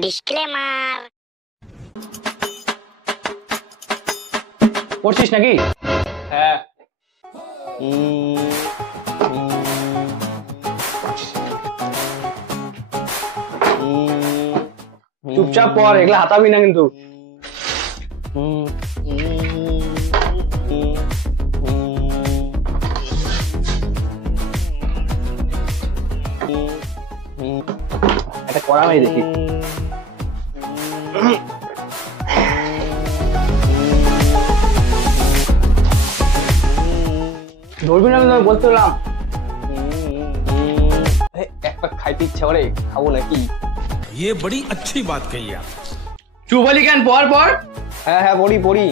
Disclaimer. পড়ছিস নাকি? হ্যাঁ। চুপচাপ পড়, এগুলা হাতাবি না কিন্তু। একটা করা নাই দেখি। ধরবি না কিন্তু আমি বলতে পেলাম। একটা খাইতে ইচ্ছা করে, খাবো নাকি? ये बड़ी अच्छी बात कही आप। চুপ হলি কেন? পড় পড়। হ্যাঁ হ্যাঁ, পড়ি পড়ি।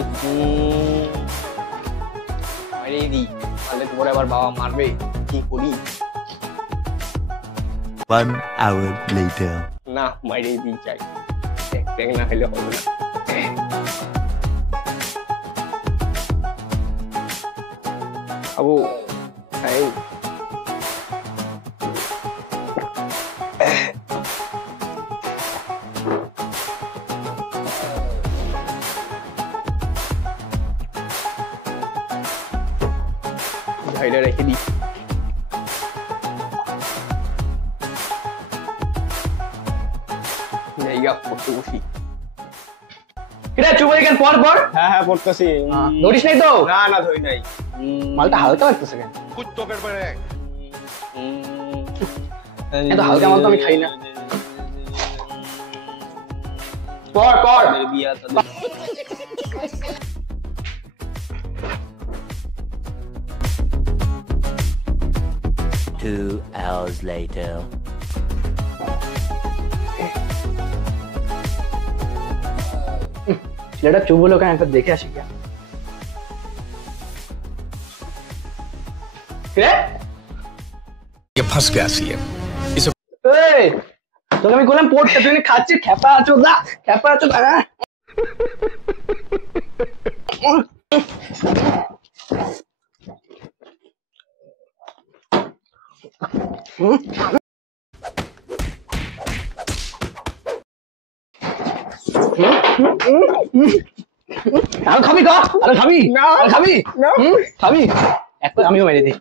মারিয়ে দিই, তাহলে তো পরে আবার বাবা মারবে। কি করি? 1 hour later. না, মারিয়ে দিই চাই। ট্যাং না খেলে হবে না। খাবো, খাই। ঝাইটা রেখে দিই। জায়গা পড়তে বসি। কিরে চুপ হলি কেন? পড় পড়। হ্যাঁ হ্যাঁ, পড়তেছি। ধরিস নাই তো? না না, ধরি নাই। মালটা হালকা লাগতেছে কেন? कुछ तो गड़बड़ है। এত হালকা মাল তো আমি খাই না। পড় পড়। বিয়া তো 2 hours later. ছেলেটা চুপ হলো কেন? একটা দেখে আসি কেন? ये फंस गया सी है। এই, তোকে আমি বললাম পড়তে, তুই খাচ্ছিস। খেপা আছো না, খেপা আছো না। আর খাবি কা? আর খাবি না। আর খাবি না। খাবি? একটা আমিও মেরে দিই।